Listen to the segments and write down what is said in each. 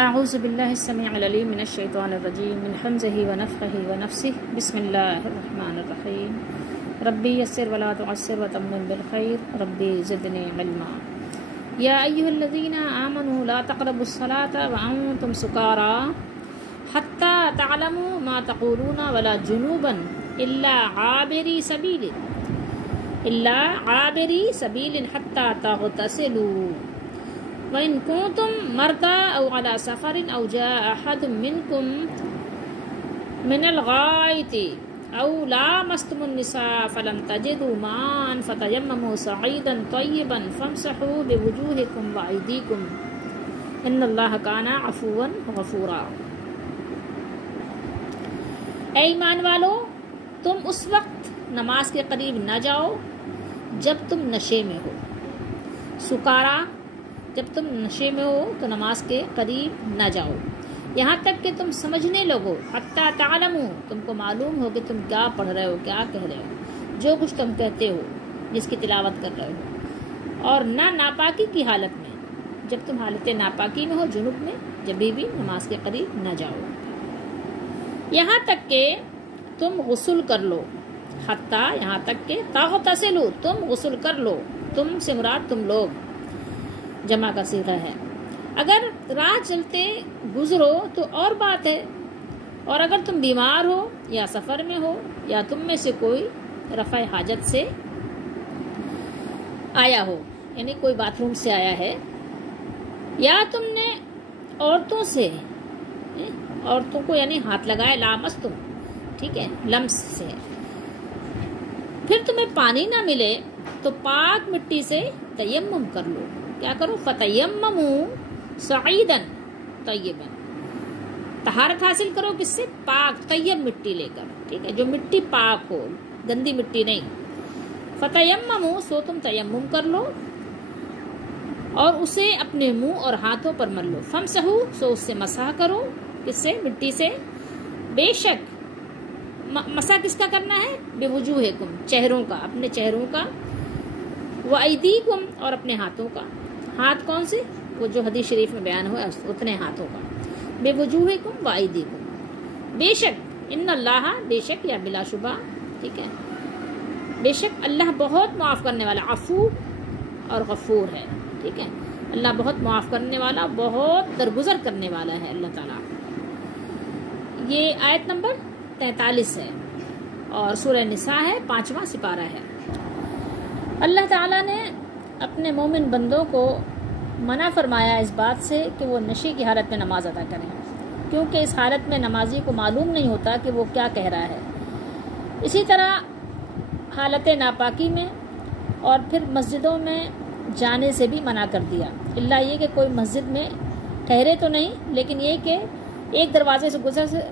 اعوذ باللہ السمیع العلیم من الشیطان الرجیم من حمزہ ونفخہ ونفسہ بسم اللہ الرحمن الرحیم ربی یسر ولا تعسر وتمم بالخیر ربی زدنی علما یا ایھا الذین آمنوا لا تقربوا الصلاة وانتم سکارى حتی تعلموا ما تقولون ولا جنوبا الا عابری سبیل حتی تغتسلوا وَإِن كُنتُم مَرْضَىٰ أَوْ عَلَىٰ سَفَرٍ أَوْ جَاءَ أَحَدٌ مِّنكُم مِّنَ الْغَائِطِ أَوْ لَامَسْتُمُ النِّسَاءَ فَلَمْ تَجِدُوا مَاءً فَتَيَمَّمُوا صَعِيدًا طَيِّبًا فَامْسَحُوا بِوُجُوهِكُمْ وَأَيْدِيكُمْ إِنَّ اللَّهَ كَانَ عَفُوًّا غَفُورًا۔ اے ایمان والو، تم اس وقت نماز کے قریب نہ جاؤ جب تم نشے میں ہو۔ سکارا، جب تم نشے میں ہو تو نماز کے قریب نہ جاؤ یہاں تک کہ تم سمجھنے لگو، حتی تعلموا، تم کو معلوم ہو کہ تم کیا پڑھ رہے ہو، کیا کہہ رہے ہو، جو کچھ تم کہتے ہو، جس کی تلاوت کر رہے ہو، اور نہ ناپاکی کی حالت میں، جب تم حالت ناپاکی میں ہو، جنوب میں، جبھی بھی نماز کے قریب نہ جاؤ یہاں تک کہ تم غسل کر لو، حتی یہاں تک کہ تغتسلوا، تم غسل کر لو، تم سے مراد تم لوگ، جمع کا صیغہ ہے۔ اگر راہ چلتے گزرو تو اور بات ہے، اور اگر تم بیمار ہو یا سفر میں ہو یا تم میں سے کوئی رفع حاجت سے آیا ہو، یعنی کوئی باتھ روم سے آیا ہے، یا تم نے عورتوں کو یعنی ہاتھ لگائے، لامستم، ٹھیک ہے، لمس سے، پھر تمہیں پانی نہ ملے تو پاک مٹی سے تیمم کر لو۔ کیا کرو؟ فتیمموا صعیدا طیبا، طہارت حاصل کرو، کس سے؟ پاک طیب مٹی لے کر، ٹھیک ہے، جو مٹی پاک ہو، گندی مٹی نہیں۔ فتیمموا، سو تم تیمم کر لو اور اسے اپنے منہ اور ہاتھوں پر مل لو۔ فامسحوا، سو اس سے مسح کرو، کس سے؟ مٹی سے۔ بے شک مسح کس کا کرنا ہے؟ بوجوہکم، چہروں کا، اپنے چہروں کا، وایدیکم، اور اپنے ہاتھوں کا۔ ہاتھ کون سے؟ وہ جو حدیث شریف میں بیان ہوا اتنے ہاتھوں کا۔ بوجوہکم وایدیکم، بے شک، ان اللہ، بے شک یا بلا شبہ، ٹھیک ہے، بے شک اللہ بہت معاف کرنے والا، عفو اور غفور ہے، ٹھیک ہے، اللہ بہت معاف کرنے والا، بہت درگزر کرنے والا ہے اللہ تعالیٰ۔ یہ آیت نمبر 43 ہے اور سورہ نساء ہے، 5واں سپارہ ہے۔ اللہ تعالیٰ نے اپنے مومن بندوں کو منع فرمایا اس بات سے کہ وہ نشے کی حالت میں نماز ادا کریں، کیونکہ اس حالت میں نمازی کو معلوم نہیں ہوتا کہ وہ کیا کہہ رہا ہے۔ اسی طرح حالت ناپاکی میں اور پھر مسجدوں میں جانے سے بھی منع کر دیا، اللہ یہ کہ کوئی مسجد میں ٹھہرے تو نہیں، لیکن یہ کہ ایک دروازے سے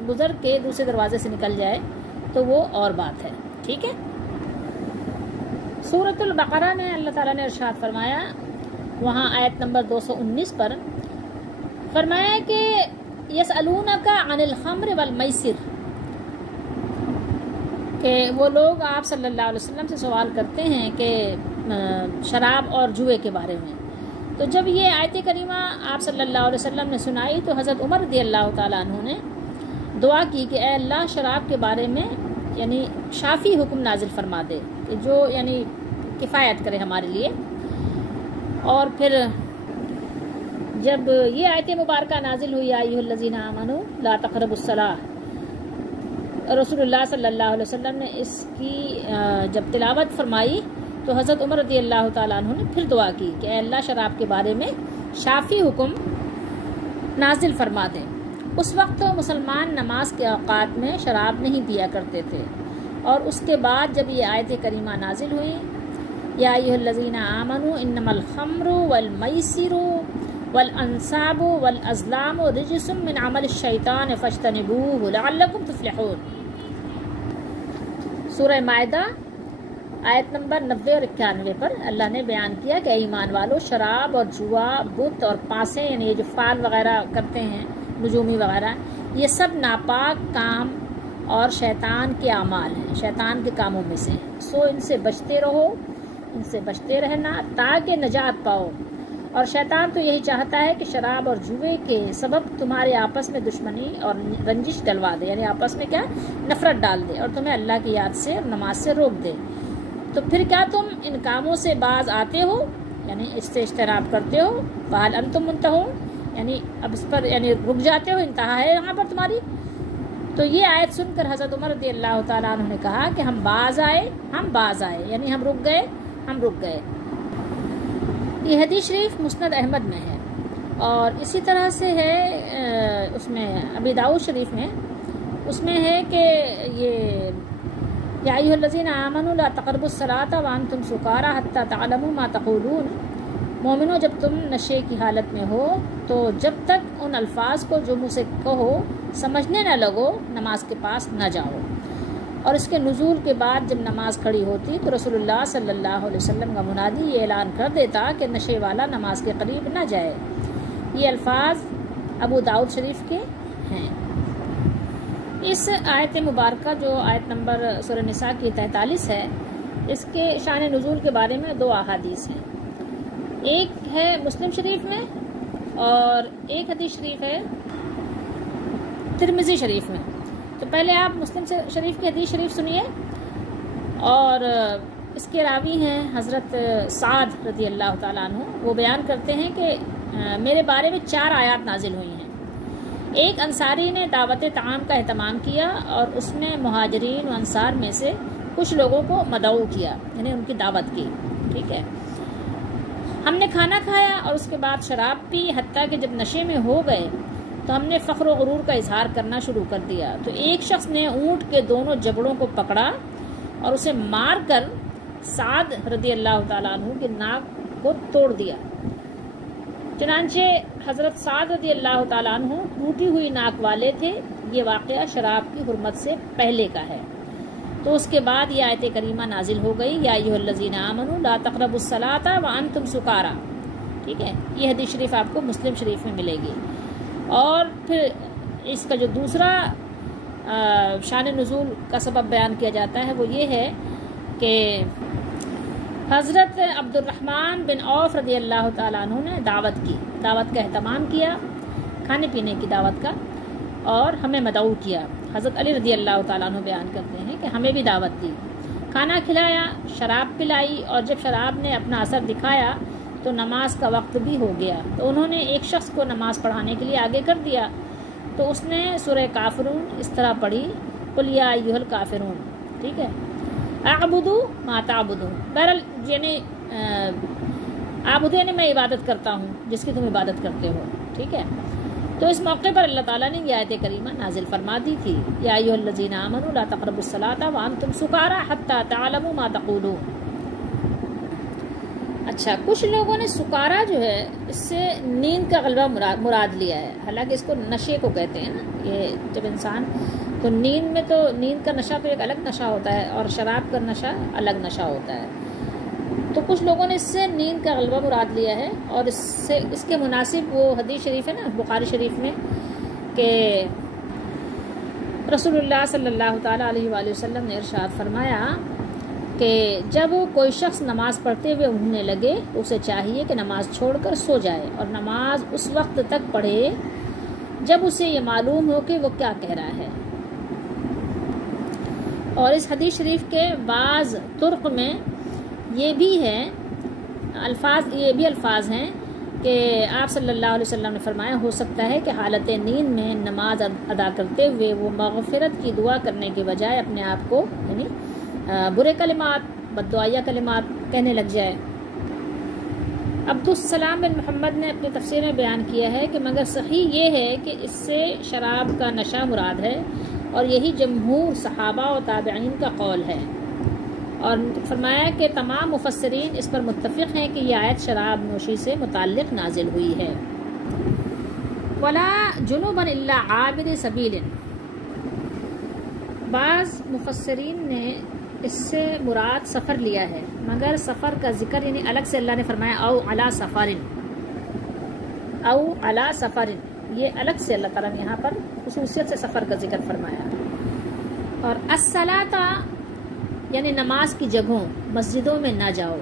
گزر کے دوسرے دروازے سے نکل جائے تو وہ اور بات ہے، ٹھیک ہے۔ سورۃ البقرہ میں اللہ تعالیٰ نے ارشاد فرمایا، وہاں آیت نمبر 219 پر فرمایا کہ یسألونک عن الخمر والمیسر، کہ وہ لوگ آپ صلی اللہ علیہ وسلم سے سوال کرتے ہیں کہ شراب اور جوئے کے بارے میں۔ تو جب یہ آیت کریمہ آپ صلی اللہ علیہ وسلم نے سنائی تو حضرت عمر رضی اللہ تعالیٰ عنہ نے دعا کی کہ اے اللہ شراب کے بارے میں یعنی شافی حکم نازل فرما دے، کہ جو یعنی کفایت کرے ہمارے لیے۔ اور پھر جب یہ آیت مبارکہ نازل ہوئی، یا ایھا الذین آمنوا لا تقربوا الصلاۃ، رسول اللہ صلی اللہ علیہ وسلم نے اس کی جب تلاوت فرمائی تو حضرت عمر رضی اللہ تعالیٰ عنہ نے پھر دعا کی کہ اے اللہ شراب کے بارے میں شافی حکم نازل فرما دے۔ اس وقت تو مسلمان نماز کے اوقات میں شراب نہیں پیا کرتے تھے، اور اس کے بعد جب یہ آیت کریمہ نازل ہوئی، یا ایھا الذین آمنوا انما الخمر والمیسر والانصاب والازلام رجس من عمل الشیطان فاجتنبوہ لعلکم تفلحون، سورہ مائدہ آیت نمبر 90 اور 91 پر اللہ نے بیان کیا کہ ایمان والو، شراب اور جوا، بت اور پاسیں، یعنی یہ جو فال وغیرہ کرتے ہیں، نجومی وغیرہ، یہ سب ناپاک کام اور شیطان کے اعمال ہیں، شیطان کے کاموں میں سے، سو ان سے بچتے رہو، ان سے بچتے رہنا تاکہ نجات پاؤ۔ اور شیطان تو یہی چاہتا ہے کہ شراب اور جوئے کے سبب تمہارے آپس میں دشمنی اور رنجش ڈلوا دے، یعنی آپس میں کیا نفرت ڈال دے، اور تمہیں اللہ کی یاد سے اور نماز سے روک دے۔ تو پھر کیا تم ان کاموں سے باز آتے ہو، یعنی اس سے اجتناب کرتے ہو؟ فہل انتم منتہون، یعنی اب اس پر یعنی رک جاتے ہو، انتہا ہے یہاں پر تمہاری۔ تو یہ آیت سن کر حضرت عمر رضی اللہ تعالیٰ عنہ نے کہا کہ ہم باز آئے، یعنی ہم رک گئے۔ یہ حدیث شریف مسند احمد میں ہے، اور اسی طرح سے ہے اس میں ابی داؤد شریف میں، اس میں ہے کہ یہ یا ایھا الذین آمنوا لا تقربوا الصلاۃ وانتم سکارى حتى تعلموا ما تقولون، مومنو جب تم نشے کی حالت میں ہو تو جب تک ان الفاظ کو جو منہ سے کہو سمجھنے نہ لگو نماز کے پاس نہ جاؤ۔ اور اس کے نزول کے بعد جب نماز کھڑی ہوتی تو رسول اللہ صلی اللہ علیہ وسلم کا منادی یہ اعلان کر دیتا کہ نشے والا نماز کے قریب نہ جائے۔ یہ الفاظ ابو داؤد شریف کے ہیں۔ اس آیت مبارکہ جو آیت نمبر سورہ نساء کی 43 ہے، اس کے شان نزول کے بارے میں 2 احادیث ہیں، ایک ہے مسلم شریف میں اور ایک حدیث شریف ہے ترمذی شریف میں۔ تو پہلے آپ مسلم شریف کی حدیث شریف سنیے، اور اس کے راوی ہیں حضرت سعد رضی اللہ تعالیٰ عنہ۔ وہ بیان کرتے ہیں کہ میرے بارے میں 4 آیات نازل ہوئی ہیں۔ ایک انصاری نے دعوت طعام کا اہتمام کیا اور اس نے مہاجرین و انصار میں سے کچھ لوگوں کو مدعو کیا، یعنی ان کی دعوت کی، ٹھیک ہے۔ ہم نے کھانا کھایا اور اس کے بعد شراب پی، حتیٰ کہ جب نشے میں ہو گئے تو ہم نے فخر و غرور کا اظہار کرنا شروع کر دیا۔ تو ایک شخص نے اونٹ کے دونوں جبڑوں کو پکڑا اور اسے مار کر سعد رضی اللہ تعالیٰ عنہ کی ناک کو توڑ دیا۔ چنانچہ حضرت سعد رضی اللہ تعالیٰ عنہ ٹوٹی ہوئی ناک والے تھے۔ یہ واقعہ شراب کی حرمت سے پہلے کا ہے۔ تو اس کے بعد یہ آیت کریمہ نازل ہو گئی، یا ایھا الذین آمنوا لا تقربوا الصلاۃ وانتم سکارى، ٹھیک ہے۔ یہ حدیث شریف آپ کو مسلم شریف میں ملے گی۔ اور پھر اس کا جو دوسرا شان نزول کا سبب بیان کیا جاتا ہے وہ یہ ہے کہ حضرت عبد الرحمن بن عوف رضی اللہ تعالیٰ عنہ نے دعوت کا اہتمام کیا، کھانے پینے کی دعوت کا، اور ہمیں مدعو کیا۔ حضرت علی رضی اللہ تعالیٰ عنہ بیان کرتے ہیں کہ ہمیں بھی دعوت دی، کھانا کھلایا، شراب پلائی، اور جب شراب نے اپنا اثر دکھایا تو نماز کا وقت بھی ہو گیا۔ تو انہوں نے ایک شخص کو نماز پڑھانے کے لیے آگے کر دیا، تو اس نے سورہ کافرون اس طرح پڑھی، قل یا ایھا الکافرون، ٹھیک ہے۔ اعبد ما تعبدون، بہرحال یعنی اعبد یعنی میں عبادت کرتا ہوں جس کی تم عبادت کرتے ہو، ٹھیک ہے۔ تو اس موقع پر اللہ تعالیٰ نے یہ آیت کریمہ نازل فرما دی تھی، یا ایھا الذین آمنوا لا تقربوا الصلاۃ وانتم سکارى حتى تعلموا ما تقولون۔ اچھا، کچھ لوگوں نے سکارا جو ہے اس سے نیند کا غلبہ مراد لیا ہے، حالانکہ اس کو نشے کو کہتے ہیں نا۔ یہ جب انسان تو نیند کا نشہ تو ایک الگ نشہ ہوتا ہے، اور شراب کا نشہ الگ نشہ ہوتا ہے۔ تو کچھ لوگوں نے اس سے نیند کا غلبہ مراد لیا ہے، اور اس کے مناسب وہ حدیث شریف ہے نا بخاری شریف میں کہ رسول اللہ صلی اللہ تعالیٰ علیہ وآلہ وسلم نے ارشاد فرمایا کہ جب کوئی شخص نماز پڑھتے ہوئے اونگنے لگے تو اسے چاہیے کہ نماز چھوڑ کر سو جائے، اور نماز اس وقت تک پڑھے جب اسے یہ معلوم ہو کہ وہ کیا کہہ رہا ہے۔ اور اس حدیث شریف کے بعض طرق میں یہ بھی الفاظ ہیں کہ آپ صلی اللہ علیہ وسلم نے فرمایا، ہو سکتا ہے کہ حالت نیند میں نماز ادا کرتے ہوئے وہ مغفرت کی دعا کرنے کے بجائے اپنے آپ کو یعنی برے کلمات، بددعائیہ کلمات کہنے لگ جائے۔ عبدالسلام بن محمد نے اپنی تفسیر میں بیان کیا ہے کہ مگر صحیح یہ ہے کہ اس سے شراب کا نشہ مراد ہے، اور یہی جمہور صحابہ و تابعین کا قول ہے۔ اور فرمایا کہ تمام مفسرین اس پر متفق ہیں کہ یہ آیت شراب نوشی سے متعلق نازل ہوئی ہے۔ ولا جنوبا الا عابر سبیل، بعض مفسرین نے اس سے مراد سفر لیا ہے، مگر سفر کا ذکر یعنی الگ سے اللہ نے فرمایا او علی سفرن، یہ الگ سے اللہ تعالیٰ نے یہاں پر خصوصیت سے سفر کا ذکر فرمایا۔ اور الصلاۃ یعنی نماز کی جگہوں، مسجدوں میں نہ جاؤ،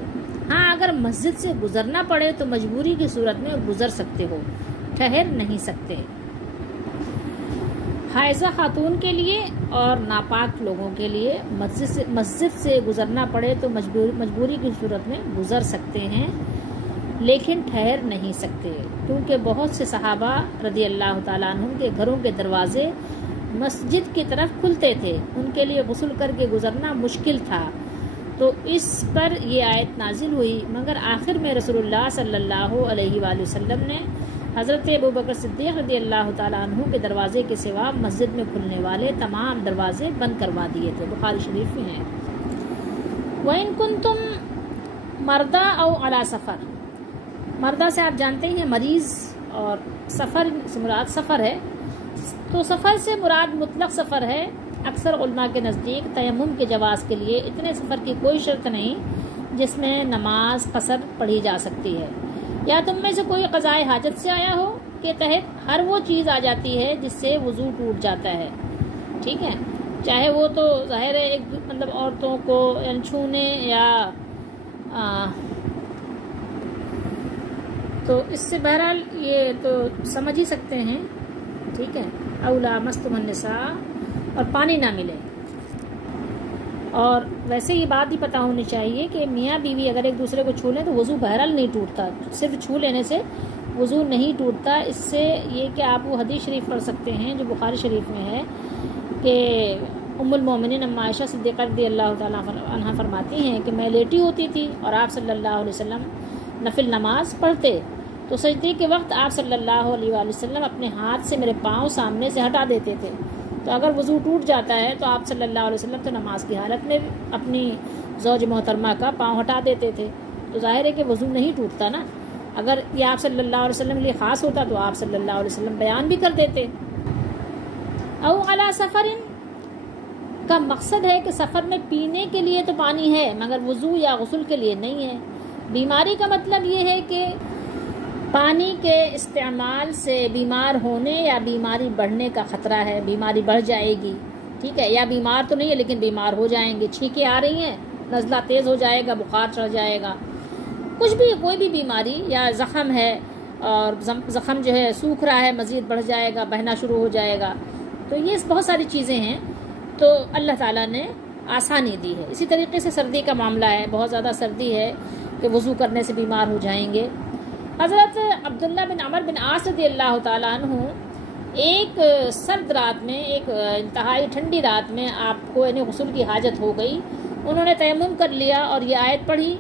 ہاں اگر مسجد سے گزرنا پڑے تو مجبوری کی صورت میں گزر سکتے ہو، ٹھہر نہیں سکتے۔ حائضہ خاتون کے لیے اور ناپاک لوگوں کے لیے مسجد سے گزرنا پڑے تو مجبوری کی صورت میں گزر سکتے ہیں لیکن ٹھہر نہیں سکتے، کیونکہ بہت سے صحابہ رضی اللہ تعالیٰ عنہم کے گھروں کے دروازے مسجد کی طرف کھلتے تھے، ان کے لیے غسل کر کے گزرنا مشکل تھا، تو اس پر یہ آیت نازل ہوئی۔ مگر آخر میں رسول اللہ صلی اللہ علیہ وآلہ وسلم نے حضرت ابوبکر صدیق رضی اللہ تعالیٰ عنہ کے دروازے کے سوا مسجد میں کھلنے والے تمام دروازے بند کروا دیے تھے، بخاری شریف میں ہیں۔ وَإِن كُنتُم مَرْضَىٰ أَوْ عَلَىٰ سَفَرٍ، مردہ سے آپ جانتے ہیں مریض، اور سفر سے مراد سفر ہے، تو سفر سے مراد مطلق سفر ہے۔ اکثر علماء کے نزدیک تیمم کے جواز کے لیے اتنے سفر کی کوئی شرط نہیں جس میں نماز قصر پڑھی جا سکتی ہے، یا تم میں سے کوئی قضائے حاجت سے آیا ہو کے تحت ہر وہ چیز آ جاتی ہے جس سے وضو ٹوٹ جاتا ہے، ٹھیک ہے، چاہے وہ تو ظاہر ہے مطلب عورتوں کو چھونے یا تو اس سے بہرحال یہ تو سمجھ ہی سکتے ہیں، ٹھیک ہے، او لامستم النساء، اور پانی نہ ملے۔ اور ویسے یہ بات ہی پتہ ہونی چاہیے کہ میاں بیوی اگر ایک دوسرے کو چھو لیں تو وضو بہرحال نہیں ٹوٹتا، صرف چھو لینے سے وضو نہیں ٹوٹتا۔ اس سے یہ کہ آپ وہ حدیث شریف پڑھ سکتے ہیں جو بخاری شریف میں ہے کہ ام المومنین ام عائشہ صدیقہ رضی اللہ تعالیٰ عنہا فرماتی ہیں کہ میں لیٹی ہوتی تھی اور آپ صلی اللہ علیہ وسلم نفل نماز پڑھتے، تو سجدے کے وقت آپ صلی اللہ علیہ وآلہ وسلم اپنے ہاتھ سے میرے پاؤں سامنے سے ہٹا دیتے تھے، تو اگر وضو ٹوٹ جاتا ہے تو آپ صلی اللہ علیہ وسلم تو نماز کی حالت میں اپنی زوج محترمہ کا پاؤں ہٹا دیتے تھے، تو ظاہر ہے کہ وضو نہیں ٹوٹتا نا۔ اگر یہ آپ صلی اللہ علیہ وسلم کے لیے خاص ہوتا تو آپ صلی اللہ علیہ وسلم بیان بھی کر دیتے۔ او علی سفر کا مقصد ہے کہ سفر میں پینے کے لیے تو پانی ہے مگر وضو یا غسل کے لیے نہیں ہے۔ بیماری کا مطلب یہ ہے کہ پانی کے استعمال سے بیمار ہونے یا بیماری بڑھنے کا خطرہ ہے، بیماری بڑھ جائے گی، ٹھیک ہے، یا بیمار تو نہیں ہے لیکن بیمار ہو جائیں گے، چھینکیں آ رہی ہیں، نزلہ تیز ہو جائے گا، بخار چڑھ جائے گا، کچھ بھی کوئی بھی بیماری، یا زخم ہے اور زخم جو ہے سوکھ رہا ہے، مزید بڑھ جائے گا، بہنا شروع ہو جائے گا، تو یہ بہت ساری چیزیں ہیں، تو اللہ تعالیٰ نے آسانی دی ہے۔ اسی طریقے سے سردی کا معاملہ ہے، بہت زیادہ سردی ہے کہ وضو کرنے سے بیمار ہو جائیں گے۔ حضرت عبداللہ بن عمر بن عاص رضی اللہ تعالیٰ عنہ ایک سرد رات میں، ایک انتہائی ٹھنڈی رات میں آپ کو غسل کی حاجت ہو گئی، انہوں نے تیمم کر لیا اور یہ آیت پڑھی،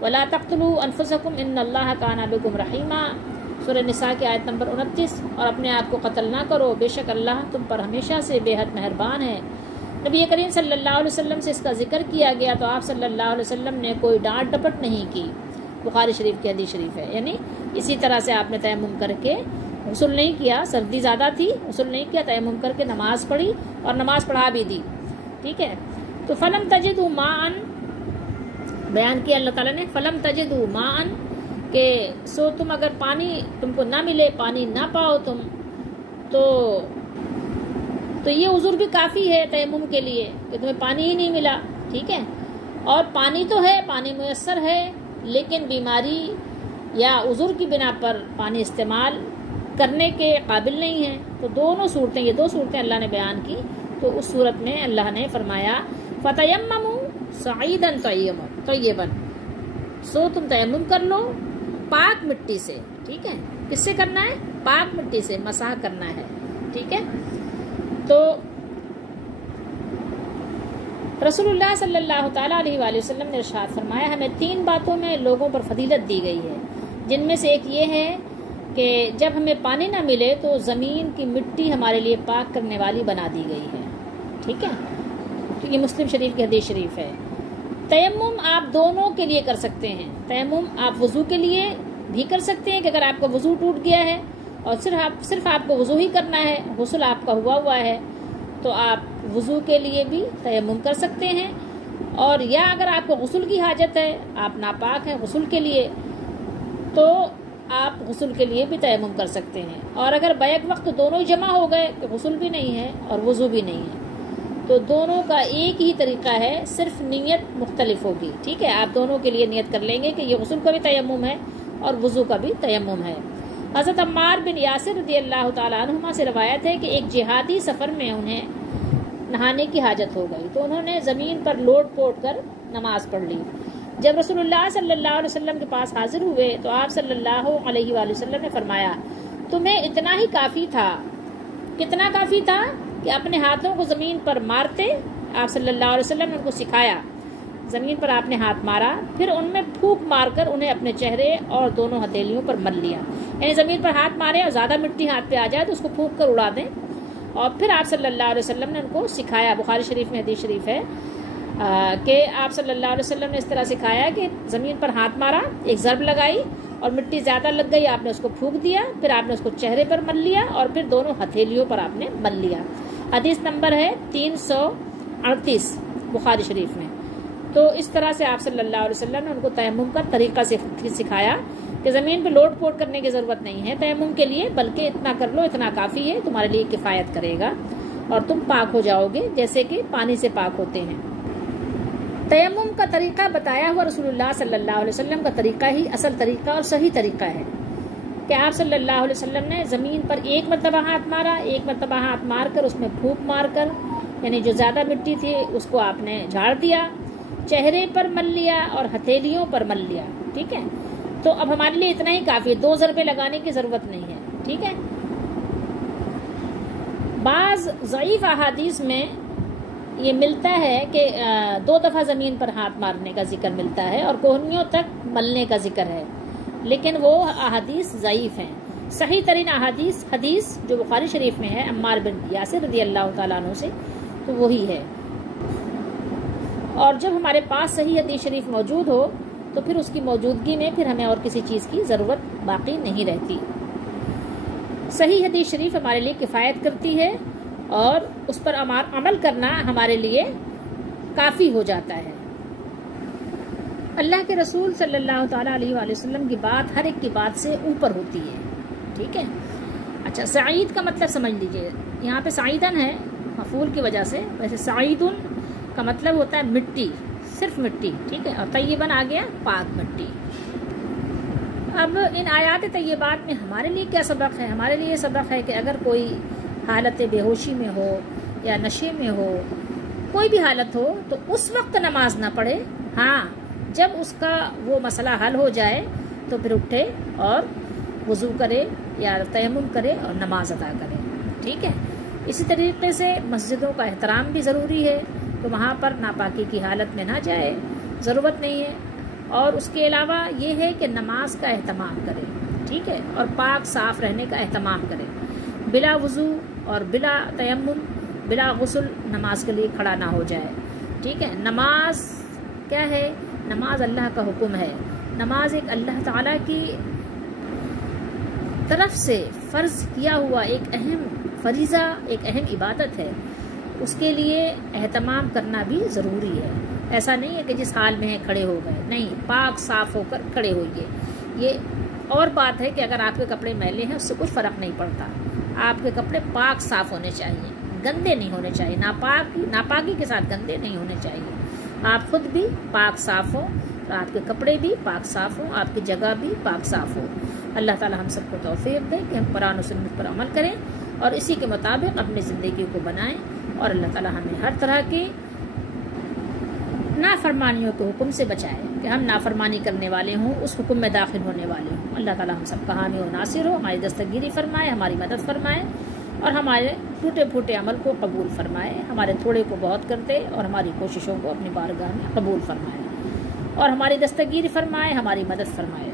وَلَا تَقْتُلُوا أَنفُسَكُمْ إِنَّ اللَّهَ كَانَ بِكُمْ رَحِيمًا، سورہ نساء کی آیت نمبر 29، اور اپنے آپ کو قتل نہ کرو، بے شک اللہ تم پر ہمیشہ سے بے حد مہربان ہے۔ نبی کریم صلی اللہ علیہ وسلم سے اس کا ذکر کیا گیا تو آپ صلی اللہ علیہ وسلم نے کوئی ڈانٹ ڈپٹ نہیں کی، بخاری شریف کی حدیث شریف ہے، یعنی اسی طرح سے آپ نے تیمم کر کے غسل نہیں کیا، سردی زیادہ تھی، غسل نہیں کیا، تیمم کر کے نماز پڑھی اور نماز پڑھا بھی دی، ٹھیک ہے۔ تو فلم تجدوا ماء بیان کیا اللہ تعالیٰ نے، فلم تجدوا ماء کہ سو تم اگر پانی تم کو نہ ملے، پانی نہ پاؤ تم، تو یہ عذر بھی کافی ہے تیمم کے لیے کہ تمہیں پانی ہی نہیں ملا، ٹھیک ہے، اور پانی تو ہے، پانی میسر ہے، لیکن بیماری یا عذر کی بنا پر پانی استعمال کرنے کے قابل نہیں ہے، تو دونوں صورتیں، یہ دو صورتیں اللہ نے بیان کی، تو اس صورت میں اللہ نے فرمایا فَتَيَمَّمُوا صَعِيدًا طَيِّبًا، سو تم تیمم کر لو پاک مٹی سے، ٹھیک ہے، کس سے کرنا ہے؟ پاک مٹی سے مسح کرنا ہے، ٹھیک ہے۔ تو رسول اللہ صلی اللہ تعالیٰ علیہ وآلہ وسلم نے ارشاد فرمایا ہمیں 3 باتوں میں لوگوں پر فضیلت دی گئی ہے، جن میں سے ایک یہ ہے کہ جب ہمیں پانی نہ ملے تو زمین کی مٹی ہمارے لیے پاک کرنے والی بنا دی گئی ہے، ٹھیک ہے، تو یہ مسلم شریف کی حدیث شریف ہے۔ تیمم آپ دونوں کے لیے کر سکتے ہیں، تیمم آپ وضو کے لیے بھی کر سکتے ہیں کہ اگر آپ کا وضو ٹوٹ گیا ہے اور صرف آپ کو وضو ہی کرنا ہے، غسل آپ کا ہوا ہے، تو آپ وضو کے لیے بھی تیمم کر سکتے ہیں، اور یا اگر آپ کو غسل کی حاجت ہے، آپ ناپاک ہیں غسل کے لیے، تو آپ غسل کے لیے بھی تیمم کر سکتے ہیں، اور اگر بیک وقت دونوں ہی جمع ہو گئے کہ غسل بھی نہیں ہے اور وضو بھی نہیں ہے، تو دونوں کا ایک ہی طریقہ ہے، صرف نیت مختلف ہوگی، ٹھیک ہے؟ آپ دونوں کے لیے نیت کر لیں گے کہ یہ غسل کا بھی تیمم ہے اور وضو کا بھی تیمم ہے۔ حضرت عمار بن یاسر رضی اللہ تعالیٰ عنہما سے روایت ہے کہ ایک جہادی سفر میں انہیں نہانے کی حاجت ہو گئی، تو انہوں نے زمین پر لوٹ پوٹ کر نماز پڑھ لی۔ جب رسول اللہ صلی اللہ علیہ وسلم کے پاس حاضر ہوئے تو آپ صلی اللہ علیہ وآلہ وسلم نے فرمایا، تمہیں اتنا ہی کافی تھا۔ کتنا کافی تھا؟ کہ اپنے ہاتھوں کو زمین پر مارتے۔ آپ صلی اللہ علیہ وسلم نے ان کو سکھایا، زمین پر آپ نے ہاتھ مارا، پھر ان میں پھونک مار کر انہیں اپنے چہرے اور دونوں ہتھیلیوں پر مل لیا، یعنی زمین پر ہاتھ مارے اور زیادہ مٹی ہاتھ پہ آ جائے تو اس کو پھونک کر اڑا دیں۔ اور پھر آپ صلی اللہ علیہ وسلم نے ان کو سکھایا، بخاری شریف میں حدیث شریف ہے کہ آپ صلی اللہ علیہ وسلم نے اس طرح سکھایا کہ زمین پر ہاتھ مارا، ایک ضرب لگائی اور مٹی زیادہ لگ گئی، آپ نے اس کو پھونک دیا، پھر آپ نے اس کو چہرے پر مل لیا اور پھر دونوں ہتھیلیوں پر آپ نے مل لیا۔ حدیث نمبر ہے 338 بخاری شریف میں۔ تو اس طرح سے آپ صلی اللہ علیہ وسلم نے ان کو تیمم کا طریقہ سکھایا کہ زمین پہ لوٹ پوٹ کرنے کی ضرورت نہیں ہے تیمم کے لیے، بلکہ اتنا کر لو، اتنا کافی ہے، تمہارے لیے کفایت کرے گا اور تم پاک ہو جاؤ گے جیسے کہ پانی سے پاک ہوتے ہیں۔ تیمم کا طریقہ بتایا ہوا رسول اللہ صلی اللہ علیہ وسلم کا طریقہ ہی اصل طریقہ اور صحیح طریقہ ہے کہ آپ صلی اللہ علیہ وسلم نے زمین پر ایک مرتبہ ہاتھ مارا، ایک مرتبہ ہاتھ مار کر اس میں پھونک مار کر، یعنی جو زیادہ مٹی تھی اس کو آپ نے جھاڑ دیا، چہرے پر مل لیا اور ہتھیلیوں پر مل لیا، ٹھیک ہے؟ تو اب ہمارے لیے اتنا ہی کافی ہے، 2 ضربے لگانے کی ضرورت نہیں ہے، ٹھیک ہے؟ بعض ضعیف احادیث میں یہ ملتا ہے کہ 2 دفعہ زمین پر ہاتھ مارنے کا ذکر ملتا ہے اور کوہنیوں تک ملنے کا ذکر ہے، لیکن وہ احادیث ضعیف ہیں۔ صحیح ترین حدیث جو بخاری شریف میں ہے عمار بن یاسر رضی اللہ تعالیٰ عنہ سے، تو وہی ہے۔ اور جب ہمارے پاس صحیح حدیث شریف موجود ہو تو پھر اس کی موجودگی میں پھر ہمیں اور کسی چیز کی ضرورت باقی نہیں رہتی۔ صحیح حدیث شریف ہمارے لیے کفایت کرتی ہے اور اس پر عمل کرنا ہمارے لیے کافی ہو جاتا ہے۔ اللہ کے رسول صلی اللہ تعالیٰ علیہ وآلہ وسلم کی بات ہر ایک کی بات سے اوپر ہوتی ہے، ٹھیک ہے؟ اچھا، سعید کا مطلب سمجھ لیجئے، یہاں پہ سعیدن ہے مفعول کی وجہ سے، ویسے سعیدن کا مطلب ہوتا ہے مٹی، صرف مٹی، ٹھیک ہے؟ اور طیبن آ گیا پاک مٹی۔ اب ان آیات طیبات میں ہمارے لیے کیا سبق ہے؟ ہمارے لیے یہ سبق ہے کہ اگر کوئی حالت بے ہوشی میں ہو یا نشے میں ہو، کوئی بھی حالت ہو، تو اس وقت نماز نہ پڑھے، ہاں جب اس کا وہ مسئلہ حل ہو جائے تو پھر اٹھے اور وضو کرے یا تیمم کرے اور نماز ادا کرے، ٹھیک ہے؟ اسی طریقے سے مسجدوں کا احترام بھی ضروری ہے، تو وہاں پر ناپاکی کی حالت میں نہ جائے، ضرورت نہیں ہے۔ اور اس کے علاوہ یہ ہے کہ نماز کا اہتمام کرے، ٹھیک ہے؟ اور پاک صاف رہنے کا اہتمام کرے، بلا وضو اور بلا تیمم، بلا غسل نماز کے لیے کھڑا نہ ہو جائے، ٹھیک ہے؟ نماز کیا ہے؟ نماز اللہ کا حکم ہے، نماز ایک اللہ تعالیٰ کی طرف سے فرض کیا ہوا ایک اہم فریضہ، ایک اہم عبادت ہے، اس کے لیے اہتمام کرنا بھی ضروری ہے۔ ایسا نہیں ہے کہ جس حال میں ہے کھڑے ہو گئے، نہیں، پاک صاف ہو کر کھڑے ہوئیے۔ یہ اور بات ہے کہ اگر آپ کے کپڑے میلے ہیں اس سے کچھ فرق نہیں پڑتا، آپ کے کپڑے پاک صاف ہونے چاہیے، گندے نہیں ہونے چاہیے، ناپاکی کے ساتھ گندے نہیں ہونے چاہیے۔ آپ خود بھی پاک صاف ہو، تو آپ کے کپڑے بھی پاک صاف ہوں، آپ کی جگہ بھی پاک صاف ہو۔ اللہ تعالی ہم سب کو توفیق دے کہ ہم قرآن و سنت پر عمل کریں اور اسی کے مطابق اپنی زندگی کو بنائیں، اور اللہ تعالی ہمیں ہر طرح کی نافرمانیوں کے حکم سے بچائے کہ ہم نافرمانی کرنے والے ہوں، اس حکم میں داخل ہونے والے ہوں۔ اللہ تعالی ہم سب کا حامی و ناصر ہو، ہماری دستگیری فرمائے، ہماری مدد فرمائے اور ہمارے ٹوٹے پھوٹے عمل کو قبول فرمائے، ہمارے تھوڑے کو بہت کر دے اور ہماری کوششوں کو اپنی بارگاہ میں قبول فرمائے اور ہماری دستگیری فرمائے، ہماری مدد فرمائے۔